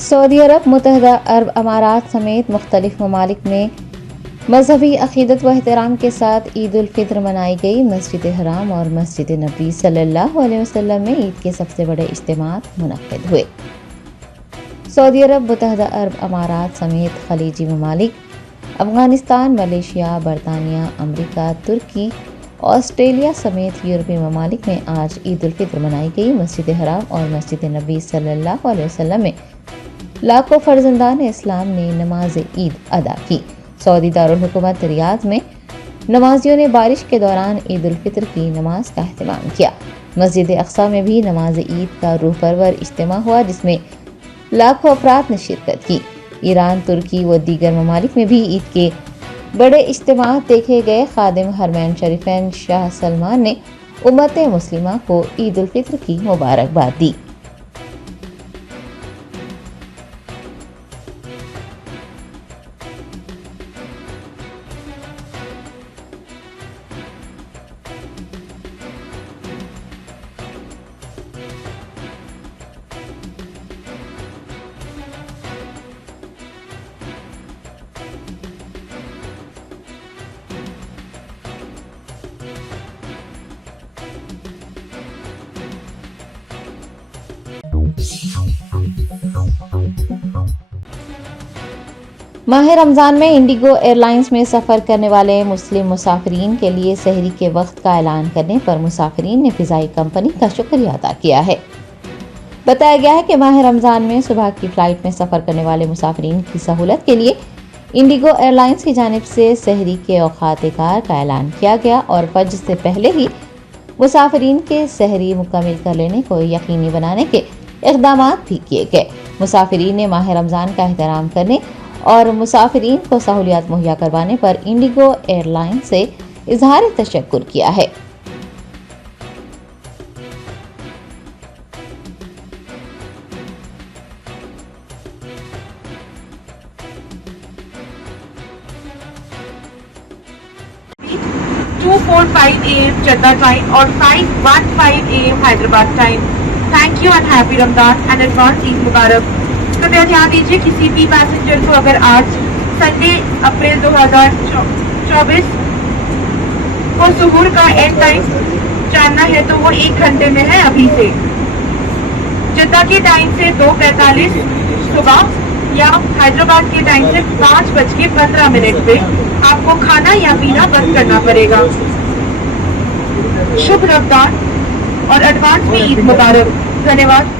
Saudi अरब, मुत्तहिदा अरब अमारात समेत मुख्तलिफ ममालिक में मजहबी अकीदत व एहतराम के साथ ईद उल फित्र मनाई गई। मस्जिद हराम और मस्जिद नबी सल्लल्लाहु अलैहि वसल्लम में ईद के सबसे बड़े इज्तिमात मुनक्किद हुए। सऊदी अरब, मुत्तहिदा अरब अमारात समेत खलीजी ममालिक, अफगानिस्तान, मलेशिया, बरतानिया, अमरीका, तुर्की, ऑस्ट्रेलिया समेत यूरोपीय ममालिक में आज ईद उल फित्र मनाई गई। मस्जिद हराम और मस्जिद नबी सल्लल्लाहु अलैहि वसल्लम में लाखों फर्जंदान इस्लाम ने नमाज ईद अदा की। सऊदी दारुल हुकूमत रियाद में नमाजियों ने बारिश के दौरान ईद उल फित्र की नमाज का एहतमाम किया। मस्जिद अक्सा में भी नमाज ईद का रूह परवर इज्तिमा हुआ, जिसमें लाखों अफराद ने शिरकत की। ईरान, तुर्की व दीगर ममालिक में भी ईद के बड़े इज्तिमात देखे गए। खादिम हरमैन शरीफैन शाह सलमान ने उम्मत मुस्लिमा को ईद उल फित्र की मुबारकबाद दी। माह रमज़ान में इंडिगो एयरलाइंस में सफ़र करने वाले मुस्लिम मुसाफिरीन के लिए सहरी के वक्त का ऐलान करने पर मुसाफिरीन ने फ़िज़ाई कंपनी का शुक्रिया अदा किया है। बताया गया है कि माह रमज़ान में सुबह की फ़्लाइट में सफ़र करने वाले मुसाफिरीन की सहूलत के लिए इंडिगो एयरलाइंस की जानिब से सहरी के औकात कार का ऐलान किया गया और फज्र से पहले ही मुसाफिरीन के सहरी मुकम्मल कर लेने को यकीनी बनाने के इक़दाम भी किए गए। मुसाफिरीन ने माह रमज़ान का एहतराम करने और मुसाफिरीन को सहूलियात मुहैया करवाने पर इंडिगो एयरलाइन से इजहार तशक्कुर किया है। AM Jeddah time or 5:15 AM Hyderabad time. Thank you and happy Ramadan and advance Eid Mubarak. कृपया ध्यान दीजिए, किसी भी पैसेंजर को अगर आज संडे अप्रैल 2024 को सुहूर का एंड टाइम जानना है तो वो 1 घंटे में है अभी से। जद्दा के टाइम से 2:45 सुबह या हैदराबाद के टाइम से 5:15 पे आपको खाना या पीना बंद करना पड़ेगा। शुभ रमजान और एडवांस में ईद मुबारक। धन्यवाद।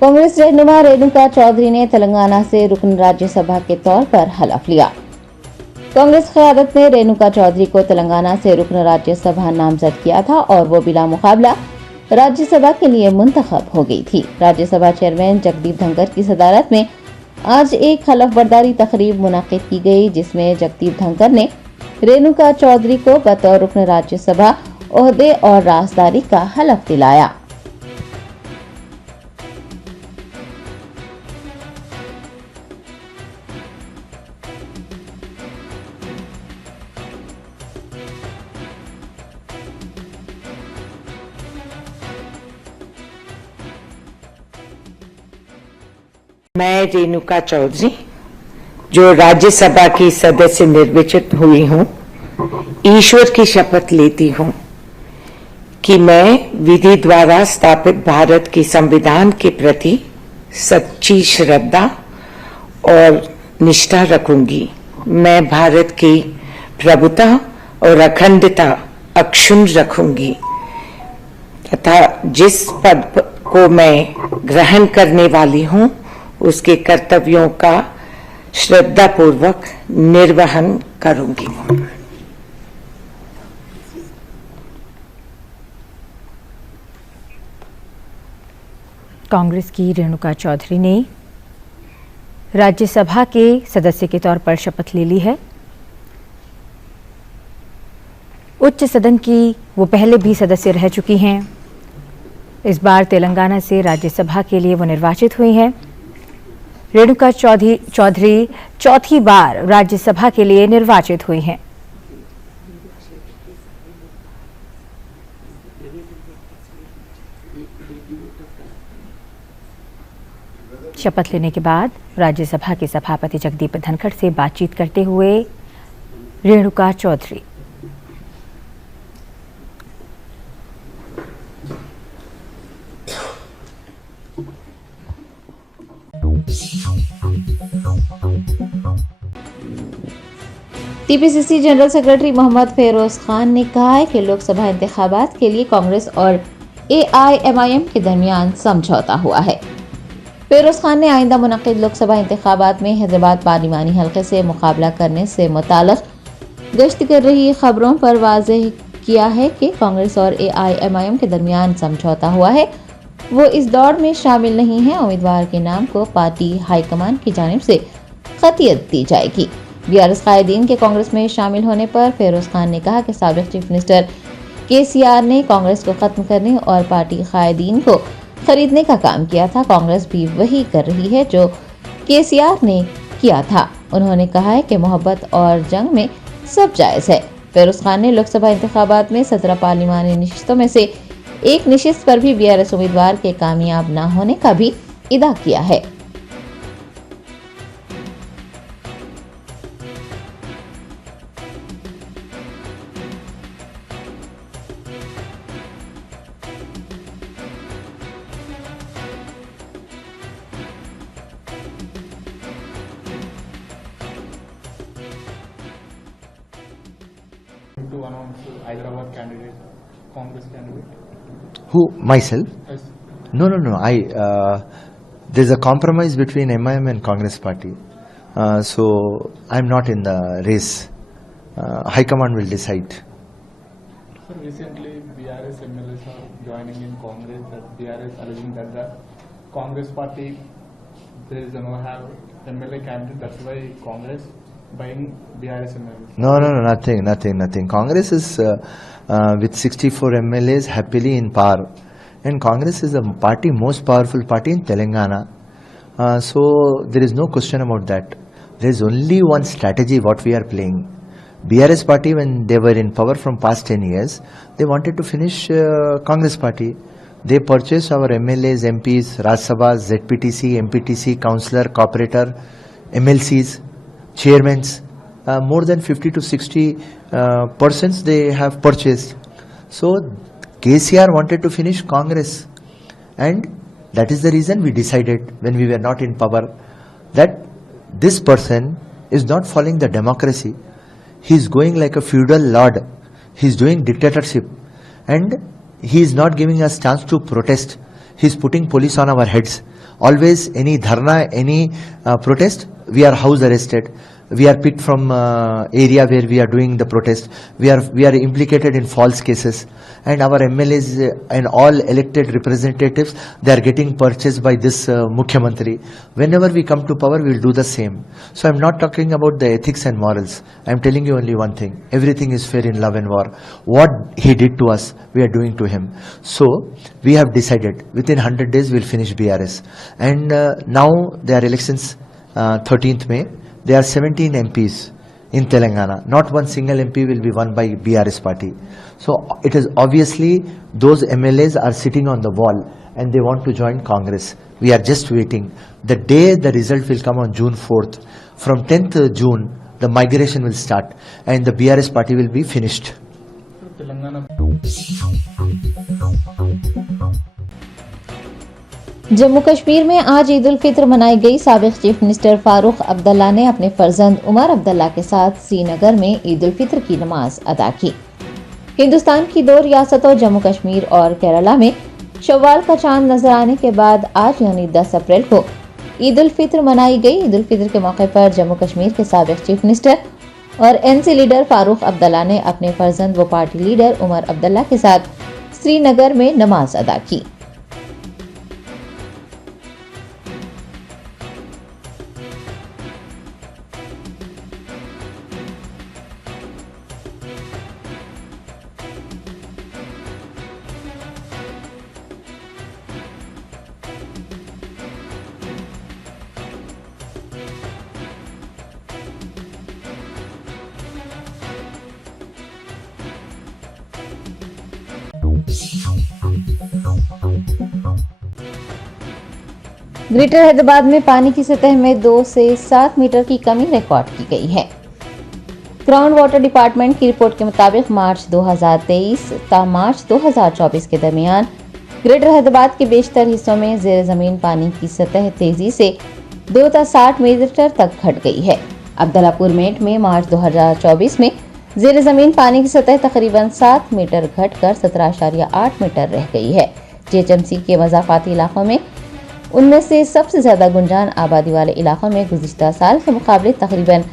कांग्रेस रहनुमा रेणुका चौधरी ने तेलंगाना से रुकन राज्यसभा के तौर पर हलफ लिया। कांग्रेस क़यादत ने रेणुका चौधरी को तेलंगाना से रुकन राज्यसभा नामजद किया था और वो बिला मुकाबला राज्यसभा के लिए मुंतखब हो गई थी। राज्यसभा चेयरमैन जगदीप धनखड़ की सदारत में आज एक हलफ बर्दारी तकरीब मुनाकिद की गई, जिसमें जगदीप धनखड़ ने रेणुका चौधरी को बतौर रुकन राज्यसभा ओहदे और राजदारी का हलफ दिलाया। मैं रेणुका चौधरी, जो राज्यसभा की सदस्य निर्वाचित हुई हूं, ईश्वर की शपथ लेती हूं कि मैं विधि द्वारा स्थापित भारत के संविधान के प्रति सच्ची श्रद्धा और निष्ठा रखूंगी। मैं भारत की प्रभुता और अखंडता अक्षुण्ण रखूंगी तथा जिस पद को मैं ग्रहण करने वाली हूं उसके कर्तव्यों का श्रद्धापूर्वक निर्वहन करूंगी। कांग्रेस की रेणुका चौधरी ने राज्यसभा के सदस्य के तौर पर शपथ ले ली है। उच्च सदन की वो पहले भी सदस्य रह चुकी हैं। इस बार तेलंगाना से राज्यसभा के लिए वो निर्वाचित हुई हैं। रेणुका चौधरी चौथी बार राज्यसभा के लिए निर्वाचित हुई हैं। शपथ लेने के बाद राज्यसभा के सभापति जगदीप धनखड़ से बातचीत करते हुए Renuka Chowdhury. TPCC general secretary Mohammed Feroz Khan ने कहा है कि लोकसभा इंतखाबात के लिए कांग्रेस और एआईएमआईएम के दरमियान समझौता हुआ है। फेरोज खान ने आइंदा मुनक़िद लोकसभा इंतखाबात में हैदराबाद पार्लिमानी हल्के से मुकाबला करने से मुताल्लिक़ गश्त कर रही खबरों पर वाज़ेह किया है कि कांग्रेस और एआईएमआईएम के दरमियान समझौता हुआ है। वो इस दौड़ में शामिल नहीं है। उम्मीदवार के नाम को पार्टी हाईकमान की जानिब से खतियत दी जाएगी। बीआरएस कायदीन के कांग्रेस में शामिल होने पर फेरोज खान ने कहा कि साबिक़ चीफ मिनिस्टर केसीआर ने कांग्रेस को खत्म करने और पार्टी कायदीन को खरीदने का काम किया था। कांग्रेस भी वही कर रही है जो केसीआर ने किया था। उन्होंने कहा है कि मोहब्बत और जंग में सब जायज़ है। फेरोज खान ने लोकसभा इंतखाबात में 17 पार्लिमानी नशिस्तों में से एक नशिस्त पर भी बीआरएस उम्मीदवार के कामयाब न होने का भी इदा किया है। To announce Hyderabad candidate, Congress candidate? Who, myself? Yes. No. There's a compromise between MIM and Congress party. So I'm not in the race. High Command will decide. So recently BRS MLAs are joining in Congress, that BRS alleging that the Congress party, there is no have MLA candidate, that's why Congress buying BRS MLAs. No, nothing. Congress is with 64 MLAs happily in power. And Congress is the party, most powerful party in Telangana. So there is no question about that. There is only one strategy what we are playing. BRS party, when they were in power from past 10 years, they wanted to finish Congress party. They purchased our MLAs, MPs, Rajya Sabhas, ZPTC, MPTC, councillor, corporator, MLCs, chairmen. More than 50 to 60 persons they have purchased. So KCR wanted to finish Congress, and that is the reason we decided when we were not in power that this person is not following the democracy. He is going like a feudal lord. He is doing dictatorship, and he is not giving us chance to protest. He is putting police on our heads. Always any dharna, any protest, we are house arrested. We are picked from area where we are doing the protest. We are implicated in false cases, and our MLAs and all elected representatives, they are getting purchased by this Mukhyamantri. Whenever we come to power, we will do the same. So I am not talking about the ethics and morals. I am telling you only one thing: everything is fair in love and war. What he did to us, we are doing to him. So we have decided within 100 days we will finish BRS, and now there are elections 13th May. There are 17 MPs in Telangana. Not one single MP will be won by BRS party. So it is obviously those MLAs are sitting on the wall and they want to join Congress. We are just waiting. The day the result will come on June 4th. From 10th June, the migration will start and the BRS party will be finished. So Telangana. Jammu Kashmir में आज ईद उल फित्र मनाई गई। साबिक़ chief minister Farooq Abdullah ने अपने फर्जंद उमर अब्दुल्ला के साथ श्रीनगर में ईद उल फित्र की नमाज अदा की। हिंदुस्तान की 2 रियासतों जम्मू कश्मीर और केरला में शव्वाल का चांद नजर आने के बाद आज यानी 10 अप्रैल को ईद उल फित्र मनाई गई। ईद उल फित्र के मौके पर जम्मू कश्मीर के साबिक़ चीफ मिनिस्टर और एनसी लीडर फारूक अब्दुल्ला ने अपने फर्जंद व पार्टी लीडर उमर अब्दुल्ला के साथ श्रीनगर में नमाज अदा की। ग्रेटर हैदराबाद में पानी की सतह में 2 से 7 मीटर की कमी रिकॉर्ड की गई है। ग्राउंड वाटर डिपार्टमेंट की रिपोर्ट के मुताबिक मार्च 2023 ता मार्च 2024 के दरमियान ग्रेटर हैदराबाद के बेशतर हिस्सों में जेर जमीन पानी की सतह तेजी से 2 ता 60 मीटर तक घट गई है। अब्दुल्लापुर मेट में मार्च 2024 में जेर जमीन पानी की सतह तकरीबन 7 मीटर घटकर 17.8 मीटर रह गई है। जीएचएमसी के मज़ाफ़ाती इलाकों में उनमें से सबसे ज्यादा गुंजान आबादी वाले इलाकों में गुज़िश्ता साल के मुकाबले तकरीबन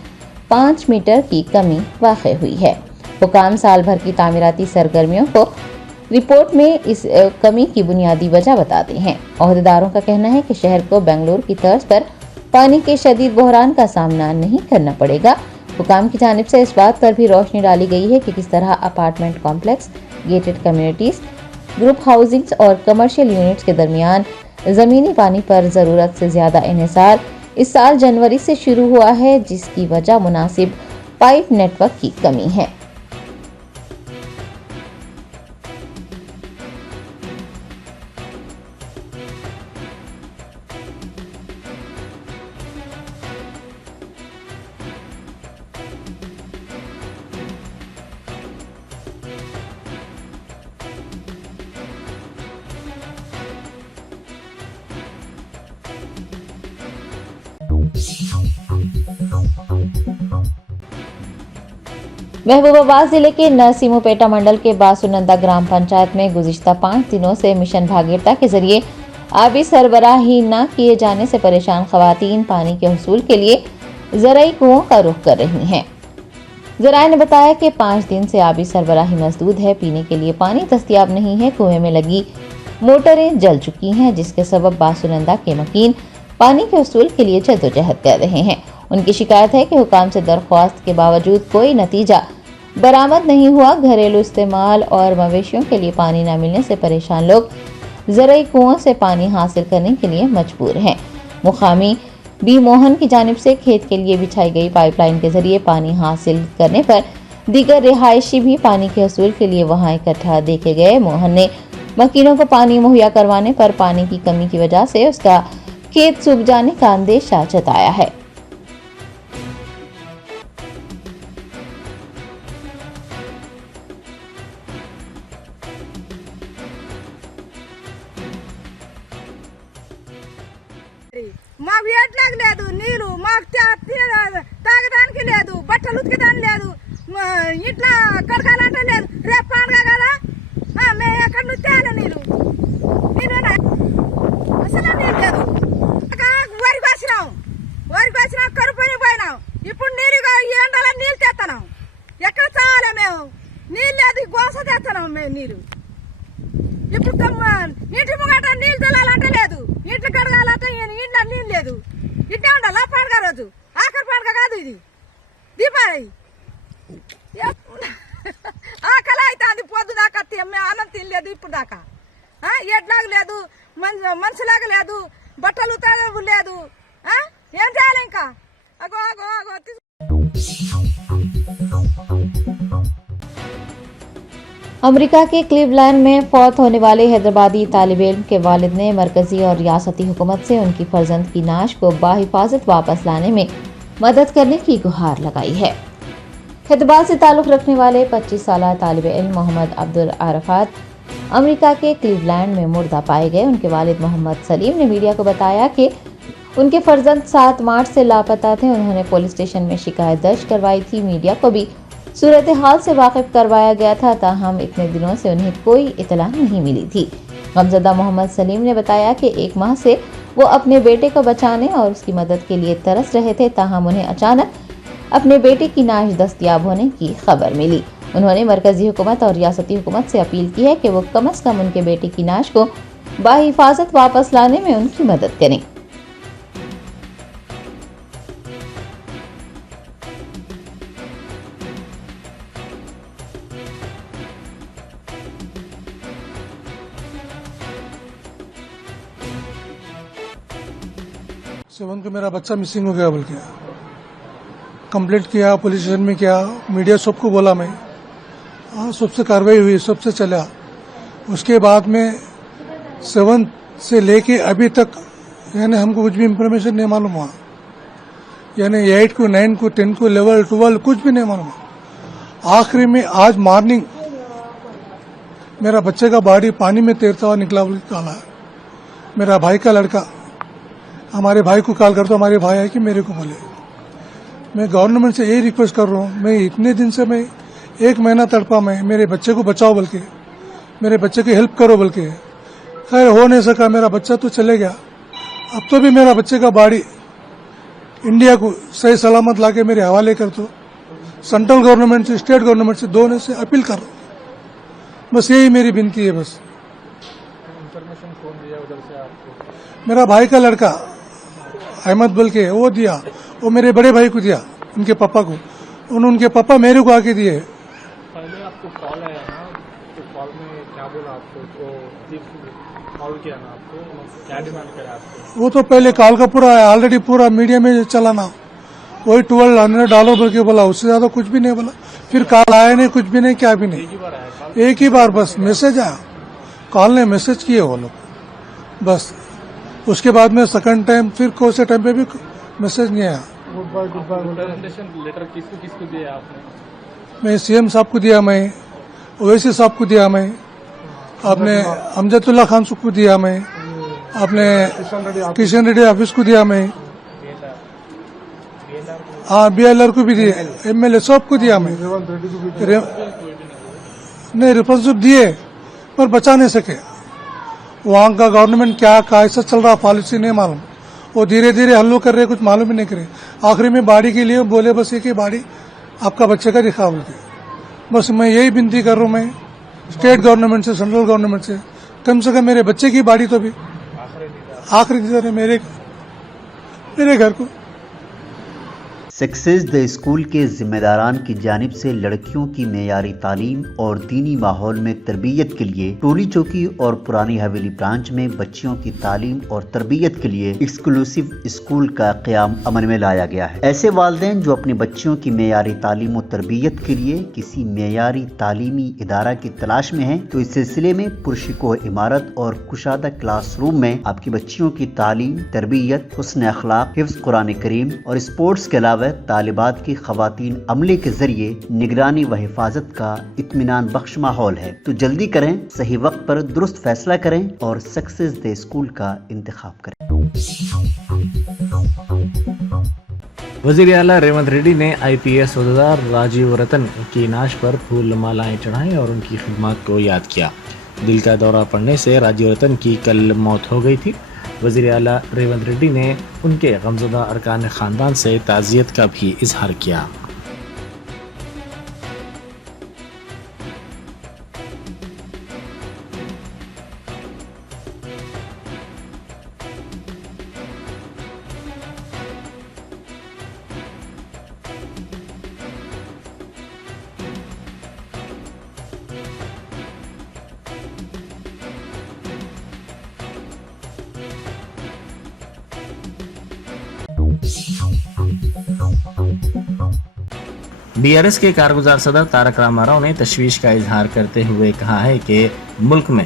5 मीटर की कमी वाक़ई हुई है। हुकाम साल भर की तामीराती सरगर्मियों को रिपोर्ट में इस कमी की बुनियादी वजह बताते हैं। ओहदेदारों का कहना है कि शहर को बेंगलुरु की तर्ज पर पानी के शदीद बहरान का सामना नहीं करना पड़ेगा। हुकाम की जानिब से इस बात पर भी रोशनी डाली गई है कि किस तरह apartment complex, gated communities, group housings और कमर्शियल यूनिट्स के दरमियान जमीनी पानी पर जरूरत से ज्यादा इन्हिसार इस साल जनवरी से शुरू हुआ है, जिसकी वजह मुनासिब पाइप नेटवर्क की कमी है। महबूबाबाद जिले के नरसिंहपेटा मंडल के बासुनंदा ग्राम पंचायत में गुज़िश्ता 5 दिनों से मिशन भागीरथी के जरिए आबी सरबराही न किए जाने से परेशान खवातीन पानी के हुसूल के लिए ज़राई कुओं का रुख कर रही हैं। ज़राए ने बताया कि 5 दिन से आबी सरबराही मसदूद है, पीने के लिए पानी दस्तयाब नहीं है। कुएं में लगी मोटरें जल चुकी हैं, जिसके सबब बासुनंदा के मकीन पानी के हुसूल के लिए जद्दोजहद कर रहे हैं। उनकी शिकायत है कि हुकाम से दरख्वास्त के बावजूद कोई नतीजा बरामद नहीं हुआ। घरेलू इस्तेमाल और मवेशियों के लिए पानी न मिलने से परेशान लोग ज़राई कुओं से पानी हासिल करने के लिए मजबूर हैं। मुकामी बी मोहन की जानिब से खेत के लिए बिछाई गई पाइपलाइन के जरिए पानी हासिल करने पर दीगर रिहायशी भी पानी के हसूल के लिए वहां इकट्ठा देखे गए। मोहन ने मकीनों को पानी मुहैया करवाने पर पानी की कमी की वजह से उसका खेत सूख जाने का अंदेशा जताया है। మాకు ఎట్లాగ లేదు నీళ్ళు, మాకు తాగడానికి లేదు, బట్టలు ఉతికడానికి లేదు, ఇట్లా కడకాలంటే లేదు. రేపు పండుగ కదా, మేము ఎక్కడి నుంచి తేలే నీళ్ళు అసలు నీళ్ళు లేదు. వరికి వచ్చినాం కరుపుని పోయినాం. ఇప్పుడు నీళ్ళు ఎండలో నీళ్ళు తెస్తున్నాం. ఎక్కడ చావాలి మేము? నీళ్ళు లేదు, గోస తెస్తున్నాం మేము నీళ్ళు. ఇప్పుడు నీటి ముంగట నీళ్ళు తొలాలంటే లేదు, ఇంట్లో కడగాలంటే ఇంట్లో నీళ్ళు లేదు. ఇట్లా ఉండాలి పండుగ రోజు. ఆఖరి పండుగ కాదు ఇది, దీపావళి. ఆకలి అవుతుంది పొద్దు దాకా, అన్నం తినలేదు ఇప్పుడు దాకా. ఎట్లాగ లేదు, మనుషులాగా లేదు, బట్టలు ఉతకడం లేదు. ఏం చేయాలి ఇంకా? అగో అగో అగో अमेरिका के क्लीवलैंड में फौत होने वाले हैदराबादी तालिब इल्म के वालिद ने मरकजी और रियासती हुकूमत से उनकी फर्जंद की नाश को बाहिफाजत वापस लाने में मदद करने की गुहार लगाई है। हैदराबाद से ताल्लुक़ रखने वाले 25 साला तालिब इल्म मोहम्मद अब्दुल आरफात अमेरिका के क्लीवलैंड में मुर्दा पाए गए। उनके वालिद मोहम्मद सलीम ने मीडिया को बताया कि उनके फर्जंद 7 मार्च से लापता थे। उन्होंने पुलिस स्टेशन में शिकायत दर्ज करवाई थी। मीडिया को भी सूरत हाल से वाकिफ करवाया गया था, ताहम इतने दिनों से उन्हें कोई इतला नहीं मिली थी। गमज़दा मोहम्मद सलीम ने बताया कि 1 माह से वो अपने बेटे को बचाने और उसकी मदद के लिए तरस रहे थे, ताहम उन्हें अचानक अपने बेटे की नाश दस्तयाब होने की खबर मिली। उन्होंने मरकजी हुकूमत और रियासती हुकूमत से अपील की है कि वो कम अज़ कम उनके बेटे की नाश को बाहिफाजत वापस लाने में उनकी मदद करें। सेवन को मेरा बच्चा मिसिंग हो गया बोल के कंप्लेंट किया, पुलिस स्टेशन में किया, मीडिया सबको बोला मैं। सबसे कार्रवाई हुई, सबसे चला। उसके बाद में 7 से लेके अभी तक यानी हमको कुछ भी इंफॉर्मेशन नहीं मालूम हुआ, यानी 8 को 9 को 10 को लेवल 12 कुछ भी नहीं मालूम हुआ। आखिरी में आज मॉर्निंग मेरा बच्चे का बॉडी पानी में तैरता हुआ निकला बोल के कॉल आया। मेरा भाई का लड़का हमारे भाई को कॉल करता, हमारे भाई है कि मेरे को बोले। मैं गवर्नमेंट से यही रिक्वेस्ट कर रहा हूँ, मैं इतने दिन से मैं 1 महीना तड़पा, मैं मेरे बच्चे को बचाओ बोल के, मेरे बच्चे की हेल्प करो बोल के। खैर हो नहीं सका, मेरा बच्चा तो चले गया। अब तो भी मेरा बच्चे का बॉडी इंडिया को सही सलामत लाके मेरे हवाले कर दो। सेंट्रल गवर्नमेंट से, स्टेट गवर्नमेंट से, दोनों से अपील कर रहा हूँ। बस यही मेरी विनती है। बस इंफॉर्मेशन कौन दिया उधर से आपको? मेरा भाई का लड़का अहमद बोल के वो दिया, वो मेरे बड़े भाई को दिया, उनके पापा को। उनके पापा मेरे को आके दिए। पहले आपको कॉल आया ना, तो कॉल में क्या बोला आपको? तो कॉल किया ना आपको, क्या डिमांड करा आपको? वो तो पहले कॉल का पूरा ऑलरेडी पूरा मीडिया में चला ना, वही $1200 बोल के बोला, उससे ज्यादा कुछ भी नहीं बोला। फिर कॉल आया नहीं, कुछ भी नहीं, क्या भी नहीं। एक ही बार बस मैसेज आया, कॉल ने मैसेज किए वो लोग बस। उसके बाद में सेकंड टाइम फिर कौन से टाइम पे भी मैसेज नहीं आया। गुड बाय प्रेजेंटेशन लेटर किसको दिया आपने? मैं सीएम साहब को दिया, मैं ओवैसी साहब को दिया, मैं अपने अमजदुल्ला खान साहब को दिया, मैं अपने किशन रेड्डी ऑफिस को दिया, मैं हाँ BLR को भी दिए, MLA सबको दिया मैं। नहीं रिस्पॉन्सिव दिए पर बचा नहीं सके। वहाँ का गवर्नमेंट क्या कैसा चल रहा पॉलिसी नहीं मालूम, वो धीरे धीरे हल्लो कर रहे, कुछ मालूम ही नहीं करे। आखिरी में बाड़ी के लिए बोले बस एक ही बाड़ी आपका बच्चे का दिखा बोलते। बस मैं यही विनती कर रहा हूँ, मैं स्टेट गवर्नमेंट से, सेंट्रल गवर्नमेंट से, कम से कम मेरे बच्चे की बाड़ी तो भी आखिरी नजर है मेरे घर को। सक्सेस द स्कूल के जिम्मेदारान की जानिब से लड़कियों की मेयारी तालीम और दीनी माहौल में तरबियत के लिए टोली चौकी और पुरानी हवेली ब्रांच में बच्चियों की तालीम और तरबियत के लिए एक्सक्लूसिव स्कूल का क़याम अमल में लाया गया है। ऐसे वालिदैन जो अपने बच्चियों की मेयारी तालीम और तरबियत के लिए किसी मेयारी तालीमी इदारा की तलाश में हैं, तो इस सिलसिले में पुरशिकोह इमारत और कुशादा क्लासरूम में आपकी बच्चियों की तालीम, तरबियत, हुस्न अखलाक, हिफ्ज़ कुरान करीम और स्पोर्ट्स के अलावा तालिबात की खवातीन अमले के जरिए निगरानी व हिफाजत का इत्मीनान बख्श माहौल है। तो जल्दी करें, सही वक्त पर दुरुस्त फैसला करें और सक्सेस द स्कूल का इंतखाब करें। वज़ीर आला रेवंत रेड्डी ने IPS ओहदेदार राजीव रतन की नाश पर फूल मालाएं चढ़ाई और उनकी खिदमत को याद किया। दिल का दौरा पड़ने से राजीव रतन की कल मौत हो गई थी। वज़ीर आला रेवंत रेड्डी ने उनके गमज़दा अरकान ख़ानदान से ताज़ियत का भी इजहार किया। BRS के कारगुजार सदर तारक रामाराव ने तशवीश का इजहार करते हुए कहा है कि मुल्क में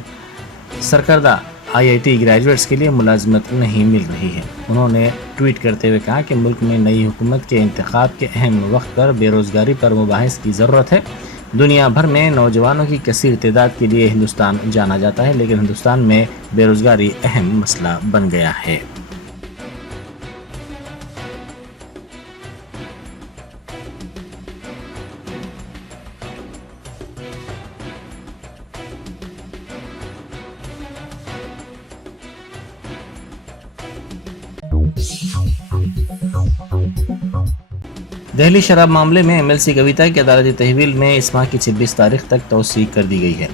सरकर्दा IIT ग्रेजुएट्स के लिए मुलाजमत नहीं मिल रही है। उन्होंने ट्वीट करते हुए कहा कि मुल्क में नई हुकूमत के इंतखाब के अहम वक्त पर बेरोजगारी पर मुबाहिस की ज़रूरत है। दुनिया भर में नौजवानों की कसीर तादाद के लिए हिंदुस्तान जाना जाता है, लेकिन हिंदुस्तान में बेरोजगारी अहम मसला बन गया है। दिल्ली शराब मामले में MLC कविता की अदालती तहवील में इस माह की 26 तारीख तक तौसीक कर दी गई है।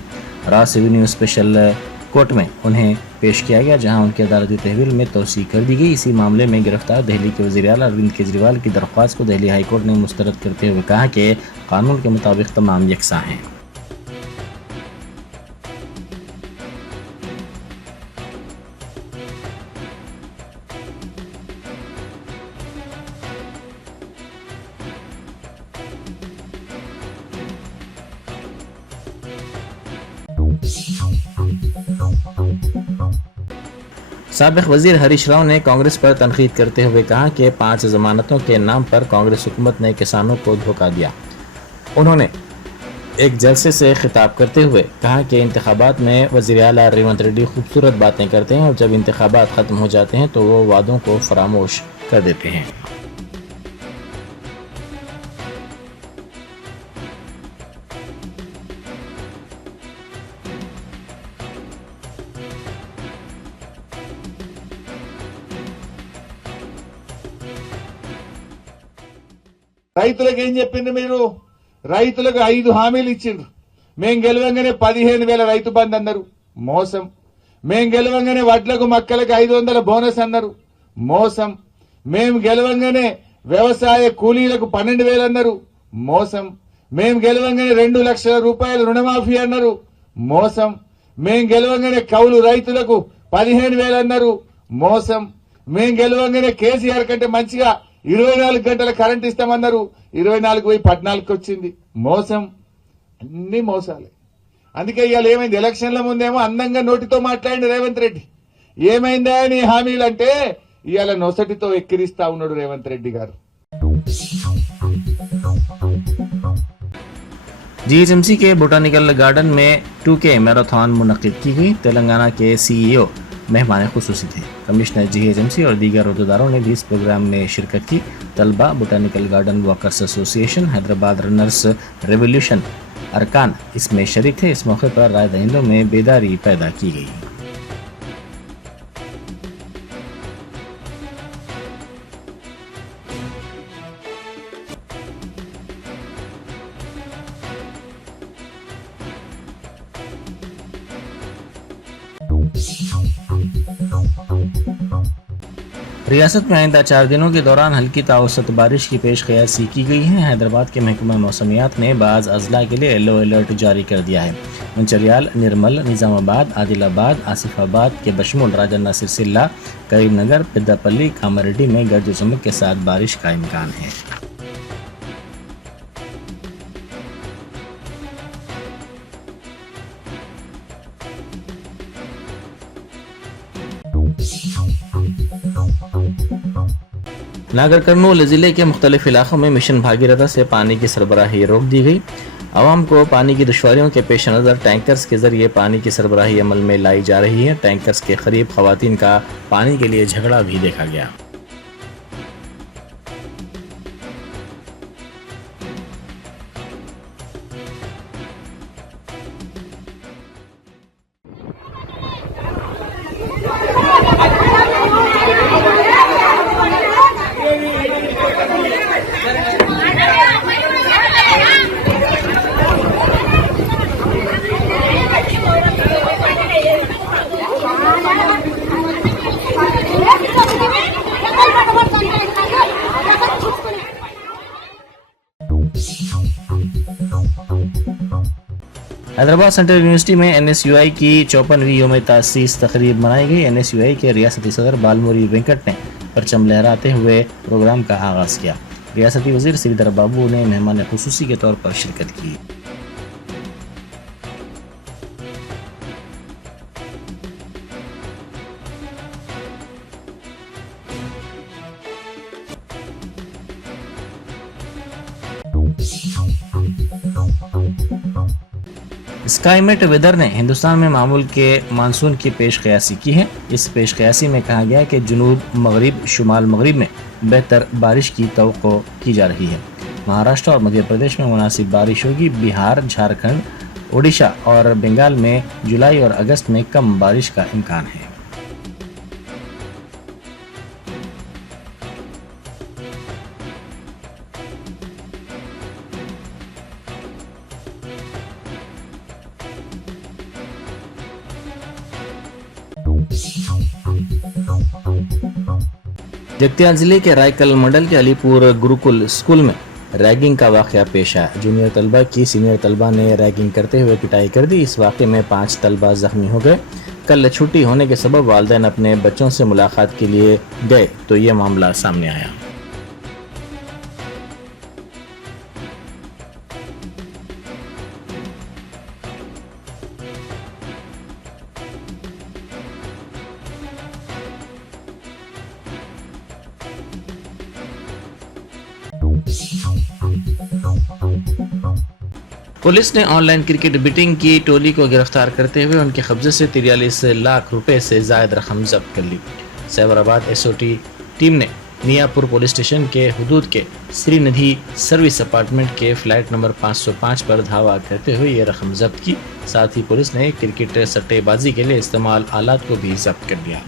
रास एवेन्यू स्पेशल कोर्ट में उन्हें पेश किया गया, जहां उनकी अदालती तहवील में तौसीक कर दी गई। इसी मामले में गिरफ्तार दिल्ली के वज़ीर आला अरविंद केजरीवाल की दरख्वास्त को दिल्ली हाई कोर्ट ने मुस्तरद करते हुए कहा कि कानून के मुताबिक तमाम यकसा हैं। साबिक वजीर हरीश राव ने कांग्रेस पर तनकीद करते हुए कहा कि 5 जमानतों के नाम पर कांग्रेस हुकूमत ने किसानों को धोखा दिया। उन्होंने एक जलसे से खिताब करते हुए कहा कि इंतखाबात में वज़ीर आला रेवंत रेड्डी खूबसूरत बातें करते हैं और जब इंतखाबात ख़त्म हो जाते हैं तो वो वादों को फरामोश कर देते हैं। రైతులకు ఏం చెప్పిండ్రు మీరు? రైతులకు 5 హామీలు ఇచ్చిండ్రు. మేం గెలవంగానే 15,000 రైతు బంధు అన్నారు, మోసం. మేం గెలవంగానే వడ్లకు మక్కలకు 500 బోనస్ అన్నారు, మోసం. మేం గెలవంగానే వ్యవసాయ కూలీలకు 12,000 అన్నారు, మోసం. మేం గెలవంగానే 2 లక్షల రూపాయలు రుణమాఫీ అన్నారు, మోసం. మేం గెలవంగానే కౌలు రైతులకు 15,000 అన్నారు, మోసం. మేం గెలవంగానే కేసీఆర్ కంటే మంచిగా 24 గంటల కరెంట్ ఇస్తామన్నారు, 24 పోయి 14కి వచ్చింది, మోసం. అన్ని మోసాలే. అందుకే ఇవాళ ఏమైంది? ఎలక్షన్ల ముందేమో అందంగా నోటితో మాట్లాడింది రేవంత్ రెడ్డి. ఏమైందా నీ హామీలు అంటే ఇవాళ నొసటితో ఎక్కిరిస్తా ఉన్నాడు రేవంత్ రెడ్డి గారు. जीएचएमसी के बोटानिकल गार्डन में 2K मैराथन मुनक्किद की गई। तेलंगाना के सीईओ मेहमान खुसूसी थे। कमिश्नर जीएचएमसी और दीगर अहदेदारों ने भी इस प्रोग्राम में शिरकत की। तलबा, botanical garden walkers association, Hyderabad runners revolution अरकान इसमें शरीक थे। इस मौके पर राय दहिंदों में बेदारी पैदा की गई। रियासत में आइंदा 4 दिनों के दौरान हल्की ताउसत बारिश की पेश क़यासी की गई है। हैदराबाद के महकमा मौसमियात ने बाज़ अजला के लिए येलो अलर्ट जारी कर दिया है। मंचरियाल, निर्मल, निज़ामाबाद, आदिलाबाद, आसिफाबाद के बशमुल राजा नासिर सिल्ला, करीमनगर, पेद्दापल्ली, कामारेड्डी में गर्ज चमक के साथ बारिश का इम्कान है। नागर कर्नूल जिले के मुख्तलिफ इलाकों में मिशन भागीरथ से पानी की सरबराही रोक दी गई। आवाम को पानी की दुश्वारियों के पेश नज़र टैंकर्स के जरिए पानी की सरबराही अमल में लाई जा रही है। टैंकर्स के करीब खवातीन का पानी के लिए झगड़ा भी देखा गया। हैदराबाद सेंट्रल यूनिवर्सिटी में एनएसयूआई की 54वीं यौम तासीस तकरीब मनाई गई। एनएसयूआई के रियासती सदर बालमुरी वेंकट ने परचम लहराते हुए प्रोग्राम का आगाज किया। रियासती वजीर श्रीधर बाबू ने मेहमान खुसूसी के तौर पर शिरकत की। स्काईमेट वेदर ने हिंदुस्तान में मामूल के मानसून की पेश क़यासी की है। इस पेश क़यासी में कहा गया कि जुनूब मगरिब शुमाल मगरिब में बेहतर बारिश की तवक्को की जा रही है। महाराष्ट्र और मध्य प्रदेश में मुनासिब बारिश होगी। बिहार, झारखंड, ओडिशा और बंगाल में जुलाई और अगस्त में कम बारिश का इम्कान है। जगतियाल जिले के रायकल मंडल के अलीपुर गुरुकुल स्कूल में रैगिंग का वाकया पेश आया। जूनियर तलबा की सीनियर तलबा ने रैगिंग करते हुए पिटाई कर दी। इस वाकये में 5 तलबा जख्मी हो गए। कल छुट्टी होने के सबब वालिदैन अपने बच्चों से मुलाकात के लिए गए तो ये मामला सामने आया। पुलिस ने ऑनलाइन क्रिकेट बेटिंग की टोली को गिरफ्तार करते हुए उनके कब्जे से 43 लाख रुपए से जायद रकम जब्त कर ली। साइबराबाद एसओटी टीम ने मियापुर पुलिस स्टेशन के हुदूद के श्रीनिधि सर्विस अपार्टमेंट के फ्लैट नंबर 505 पर धावा करते हुए ये रकम जब्त की। साथ ही पुलिस ने क्रिकेट सट्टेबाजी के लिए इस्तेमाल आलात को भी जब्त कर लिया।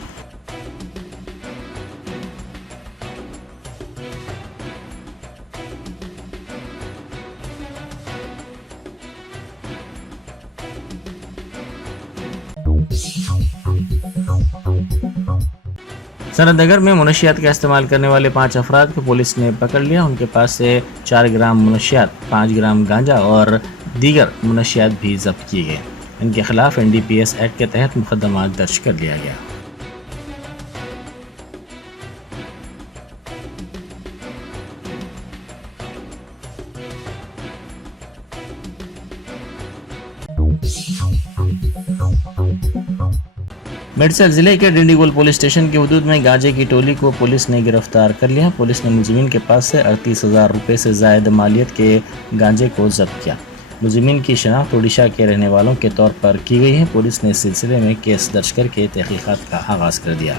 सनतनगर में मुनशियात का इस्तेमाल करने वाले 5 अफराद को पुलिस ने पकड़ लिया। उनके पास से 4 ग्राम मुनशियात, 5 ग्राम गांजा और दीगर मुनशियात भी जब्त किए गए। इनके खिलाफ NDPS एक्ट के तहत मुकदमा दर्ज कर लिया गया। मेडसल जिले के डिंडीगुल पुलिस स्टेशन के हुदूद में गांजे की टोली को पुलिस ने गिरफ्तार कर लिया। पुलिस ने मुलजिमीन के पास से 38,000 रुपए से जायद मालियत के गांजे को जब्त किया। मुलजिमीन की शनाख्त ओडिशा के रहने वालों के तौर पर की गई है। पुलिस ने इस सिलसिले में केस दर्ज करके तहकीकात का आगाज कर दिया।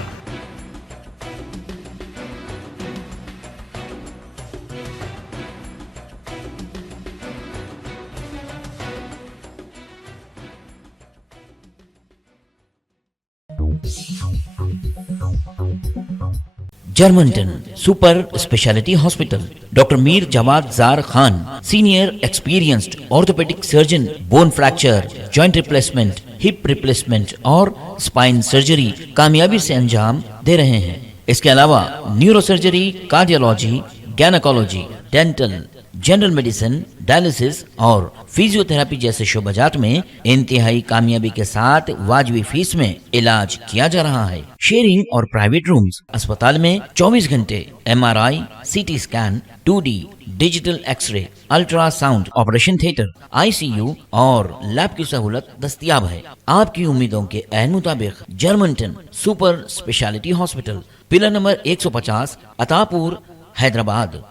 Germanten super speciality hospital, doctor Mir Jawad Zar Khan, senior experienced orthopaedic surgeon, bone fracture, joint replacement, hip replacement और स्पाइन सर्जरी कामयाबी से अंजाम दे रहे हैं। इसके अलावा neurosurgery, cardiology, gynaecology, dental, general medicine, dialysis और फिजियोथेरेपी जैसे शोबाजात में इंतहाई कामयाबी के साथ वाजबी फीस में इलाज किया जा रहा है। शेयरिंग और प्राइवेट रूम्स, अस्पताल में 24 घंटे MRI, CT scan, 2D digital x-ray, ultrasound, operation theatre, ICU और लैब की सहूलत दस्तयाब है। आपकी उम्मीदों के ऐन मुताबिक Germanten super speciality hospital, pillar number 150, Attapur, Hyderabad.